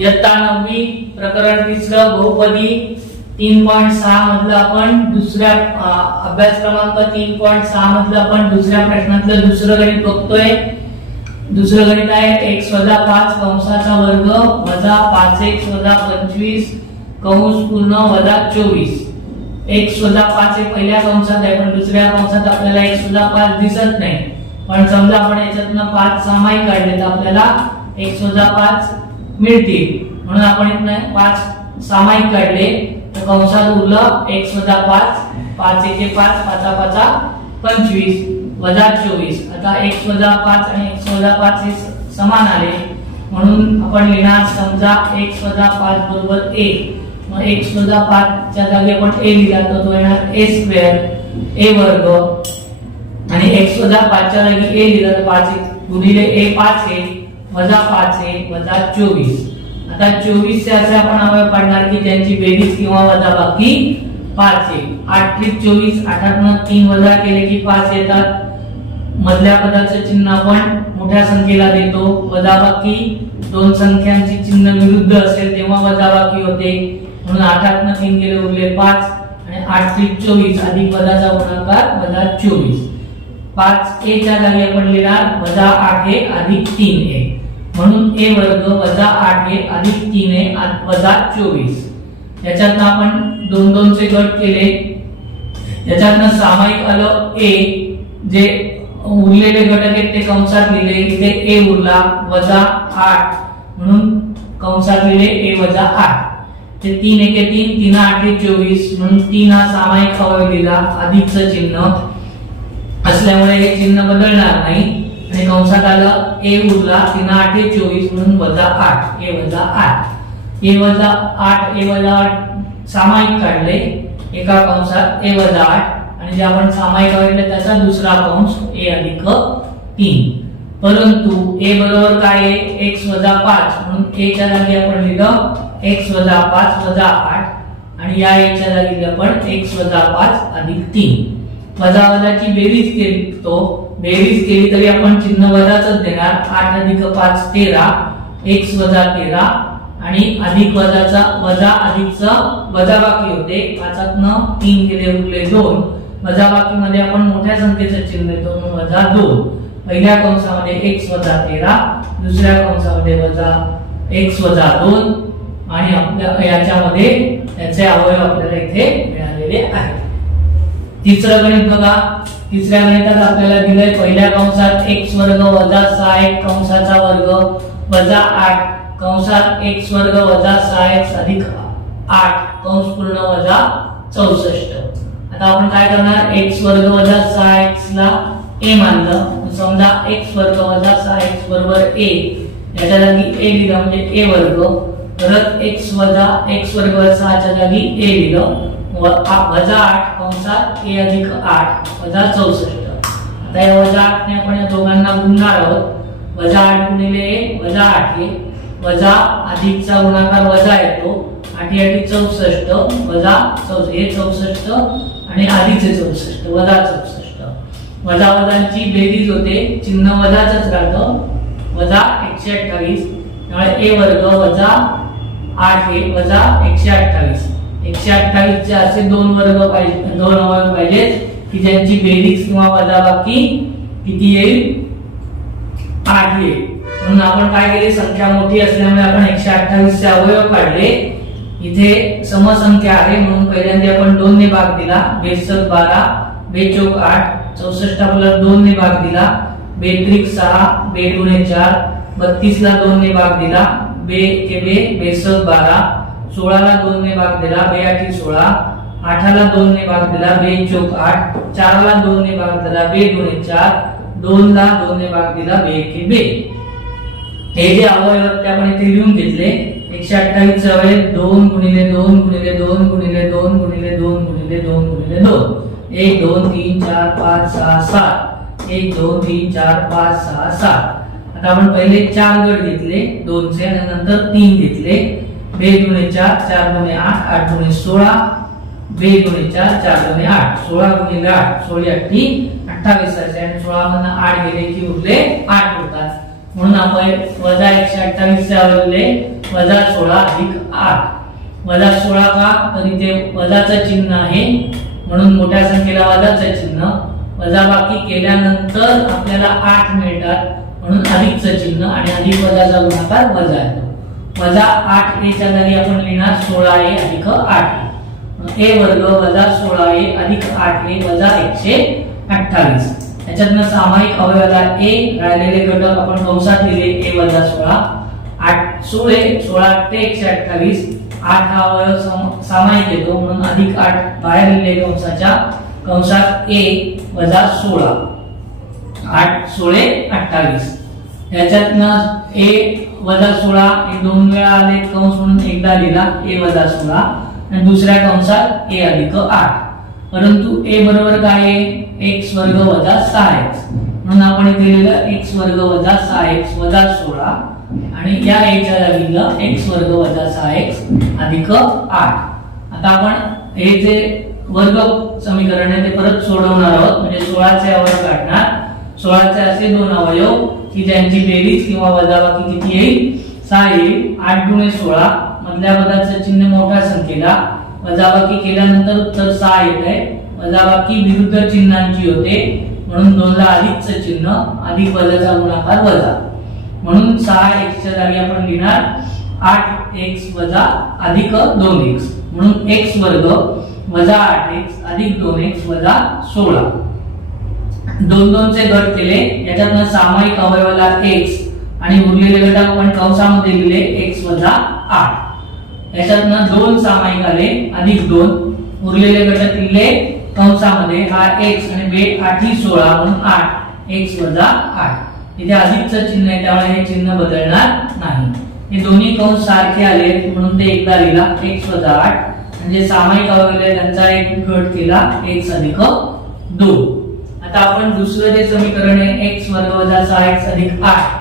इयत्ता 9वी प्रकरण 3 बहुपदी 3.6 मधलं आपण दुसऱ्या अभ्यास क्रमांक 3.6 मधलं आपण दुसऱ्या प्रश्नातलं दुसरं गणित बघतोय। दुसरं गणित आहे x - 5 कंसाचा वर्ग वजा 5x - 25 कंस पूर्ण वजा 24। x - 5 हे पहिल्या कंसात आहे पण दुसऱ्या कंसात आपल्याला x - 5 दिसत नाही, पण समजा आपण याच्यातनं 5 सामायिक काढले तर आपल्याला x - 5 मिळतील, म्हणून आपण इथनं 5 सामायिक काढले तर कंसात उरलं x - 5 5 1 5 5 5 25 वजा 24। आता x - 5 आणि x - 5 हे समान आले म्हणून आपण लिहिणार समजा x - 5 बरोबर a। मग x - 5 च्या जागी आपण a लिहिला तर तो येणार a² a वर्ग आणि x - 5 च्या जागी a लिहिला तर 5 गुणिले a 5 आहे वजा 5 आहे वजा 24। आता 24 चे असे आपण अवयव काढणार की ज्यांची बेरीज किंवा वजाबाकी 5 आहे। 8 × 24 8 3 वजा केले की 5 येतात। मधल्या पदाचं चिन्ह आपण मोठ्या संख्येला देतो, वजाबाकी दोन संख्यांची चिन्ह विरुद्ध असेल तेव्हा वजाबाकी होते, म्हणून 8 3 गेले उरले 5 आणि 8 × 24 अधिक पदाचा गुणाकार वजा 24। 5 a च्या जागी आपण लिहिणार वजा 8a अधिक 3a, म्हणून a वर्ग वजा 8a अधिक 3a वजा 24। याच्यातनं आपण 2 2 चे गट केले, याच्यातनं सामायिक आलं a, जे उरलेले घटक आहेत ते कंसात लिहिले, इथे a उरला वजा 8 म्हणून कंसात लिहिले a वजा 8। ते 3 1 3 3 8 24 म्हणून 3 हा सामायिक अवयव लिहिला, अधिकचं चिन्ह असल्यामुळे हे चिन्ह बदलणार नाही आणि कंसात आलं a उरला 3 8 24 म्हणून वजा 8 a वजा 8 a वजा 8 सामायिक काढले एका कंसात a वजा 8 आणि जे आपण सामायिक काढले त्याचा दुसरा कंस a अधिक 3। परंतु a बरोबर काय आहे x - 5 म्हणून a च्या जागी आपण लिहिलं x - 5 वजा 8 आणि या a च्या जागी आपण x - 5 अधिक 3। वजा वजाची बेरीज केली तो बेरीज केली तरी आपण चिन्ह वजाच देणार। 8 अधिक 5 13 x - 13 आणि अधिक वजाचा वजा अधिकचा वजाबाकी होते, 5तनं 3 गेले उरले 2। वजाबाकी मध्ये आपण मोठ्या संख्येचं चिन्ह देतो म्हणून वजा 2। पहिल्या कंसामध्ये x - 13 दुसऱ्या कंसामध्ये वजा x - 2 आणि आपल्या याच्यामध्ये याचे अवयव आपल्याला इथे मिळालेले आहेत। तिसरं गणित बघा, तिसऱ्या गणितात आपल्याला दिलंय पहिल्या कंसात x वर्ग वजा 6x कंसाचा वर्ग वजा 8 कंसात x वर्ग वजा 6x अधिक 8 कंस पूर्ण वजा 64। आता आपण काय करणार, x वर्ग वजा 6x ला a मानलं, समजा x वर्ग वजा 6x बरोबर a, याच्या जागी a लिहिलं म्हणजे a वर्ग, परत x वर्ग वजा 6 च्या जागी a लिहिलं वजा 8 कंसात a अधिक 8 वजा 64। आता या वजा 8 ने आपण या दोघांना गुणणार आहोत, वजा 8 गुणिले a वजा 8a वजा अधिकचा गुणाकार वजा येतो 8 8 64 वजा 64 हे 64 आणि अधिकचे 64 वजा 64। वजा वजांची बेरीज होते, चिन्ह वजाचंच राहतं, वजा 128 त्यामुळे a वर्ग वजा 8a वजा 128। 128 चे असे दोन वर्ग पाहिजे, दोन अवयव पाहिजेत की ज्यांची बेरीज किंवा वजाबाकी किती येईल 8 येईल, म्हणून आपण काय केले संख्या मोठी असल्यामुळे आपण 128 चे अवयव काढले। इथे समसंख्या आहे म्हणून पहिल्यांदा आपण 2 ने भाग दिला, 2 12 2 चौक 8 64 ला 2 ने भाग दिला, 2 6 2 गुणे 4 32 ला 2 ने भाग दिला, 2 के 2 2 12 16 ला 2 ने भाग दिला, 2 8 16 8 ला 2 ने भाग दिला, 2 चौक 8 4 ला 2 ने भाग दिला, 2 गुणे 4 2 ला 2 ने भाग दिला, 2 के 2। हे जे अवयव ते आपण इथे लिहून घेतले, 128 चे अवयव 2 गुणिले 2 गुणिले 2 गुणिले 2 गुणिले 2 गुणिले 2 गुणिले 2 1 2 3 4 5 6 7 1 2 3 4 5 6 7। आता आपण पहिले 4 गट घेतले 2 चे आणि नंतर 3 घेतले, 2 गुणे 4 4 गुणे 8 8 गुणे 16 2 गुणे 4 4 गुणे 8 16 गुणिले 8 16 8 28 असे आणि 16 मधून 8 गेले की उरले 8 होतात, म्हणून आपण वजा 128 चे अवयव वजा 16 अधिक 8. वजा 16 का, तर इथे वजाचं चिन्ह आहे म्हणून मोठ्या संख्येला वजाचं चिन्ह. वजाबाकी केल्यानंतर आपल्याला 8 मिळतात म्हणून अधिकचं चिन्ह आणि अधिक वजाचा गुणाकार वजा येतो. वजा 8a च्या जागी आपण लिहिणार 16a अधिक 8a. a वर्ग वजा 16a अधिक 8a वजा 128. याच्यातनं सामायिक अवयवाला a, राहिलेले घटक आपण कंसात लिहिले a वजा 16. 8 16 ते 128. 8 हा अवयव सामायिक येतो म्हणून अधिक 8 बाहेर लिहिले कंसाच्या. कंसात a वजा 16. 8 16 28. याच्यातनं a वजा 16 हे दोन वेळा आले कंस म्हणून एकदा लिहिला a वजा 16 आणि दुसऱ्या कंसात a अधिक 8. परंतु a बरोबर काय आहे, x वर्ग वजा 6x म्हणून आपण इथे लिहिलं x वर्ग वजा 6x वजा 16 आणि या a च्या जागी लिहिलं x वर्ग वजा 6x अधिक 8. आता आपण हे जे वर्ग समीकरण आहे ते परत सोडवणार आहोत म्हणजे 16 चे अवयव काढणार. 16 चे असे दोन अवयव की ज्यांची बेरीज किंवा वजाबाकी किती येईल, 6 येईल. 8 गुणे 16 मधल्या पदाचं चिन्ह मोठ्या संख्येला, वजाबाकी केल्यानंतर उत्तर 6 येते. वजाबाकी विरुद्ध चिन्हांची होते म्हणून 2 ला अधिकचं चिन्ह, अधिक वजाचा गुणाकार वजा म्हणून 6x च्या जागी आपण लिहिणार 8x वजा अधिक 2x म्हणून x वर्ग वजा 8x अधिक 2x वजा 16. 2 चे घट केले, याच्यातनं सामायिक अवयवाला x आणि उरलेले घटक आपण कंसामध्ये लिहिले x वजा 8. याच्यातनं 2 सामायिक आले अधिक 2, उरलेले घटक लिहिले कंसामध्ये. हा x आणि 8 16 म्हणून 8 x वजा 8. इथे अधिकचं चिन्ह आहे त्यामुळे हे चिन्ह बदलणार नाही. हे दोन्ही कंस सारखे आले म्हणून ते एकदा लिहिला x वजा 8 म्हणजे सामायिक अवयव त्यांचा एक घट केला x अधिक 2. आता आपण दुसरं जे समीकरण आहे x वर्ग वजा 6x अधिक 8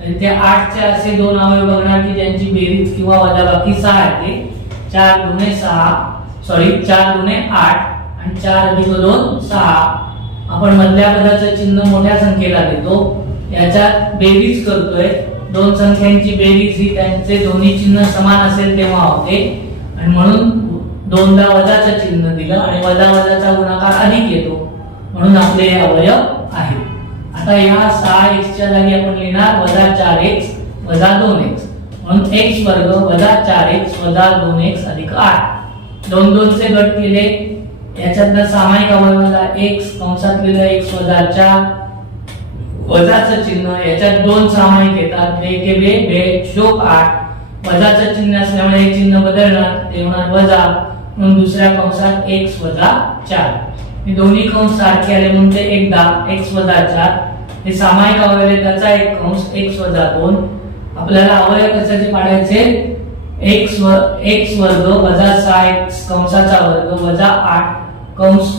तर ते 8 चे असे दोन अवयव बघणार की ज्यांची बेरीज किंवा वजाबाकी 6 येते. 4 गुणे 8 आणि 4 अधिक 2 6. आपण मधल्या पदाचं चिन्ह मोठ्या संख्येला देतो. याच्यात बेरीज करतोय, दोन संख्यांची बेरीज ही त्यांचे दोन्ही चिन्ह समान असेल तेव्हा होते आणि म्हणून 2 ला वजाचं चिन्ह दिलं आणि वजा वजाचा गुणाकार अधिक येतो म्हणून आपले हे अवयव आहे. आता या 6x च्या जागी आपण लिहिणार वजा 4x वजा 2x म्हणून x वर्ग वजा 4x वजा 2x अधिक 8. 2 चे घट केले, याच्यातला सामायिक अवयवाला x कंसात लिहिलं x वजा 4 वजाचं चिन्ह. याच्यात 2 सामायिक येतात 2 के 2 जोग 8. वजाचं चिन्ह असल्यामुळे हे चिन्ह बदलणार, ते होणार वजा म्हणून दुसऱ्या कंसात x वजा 4. हे दोन्ही कंस सारखे आले म्हणून ते एकदा x वजा 4. हे सामायिक अवयव त्याचा एक कंस x वजा 2. आपल्याला अवयव कशाचे काढायचे, x वर्ग वजा 6x कंसाचा वर्ग वजा 8 कंस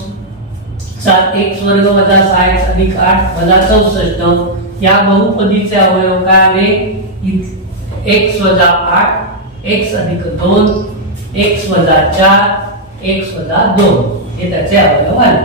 7 x वर्ग वजा 6x अधिक 8 वजा 64. या बहुपदीचे अवयव काय आले, x वजा 8 x अधिक 2 x वजा 4 x वजा 2 हे त्याचे अवयव आले.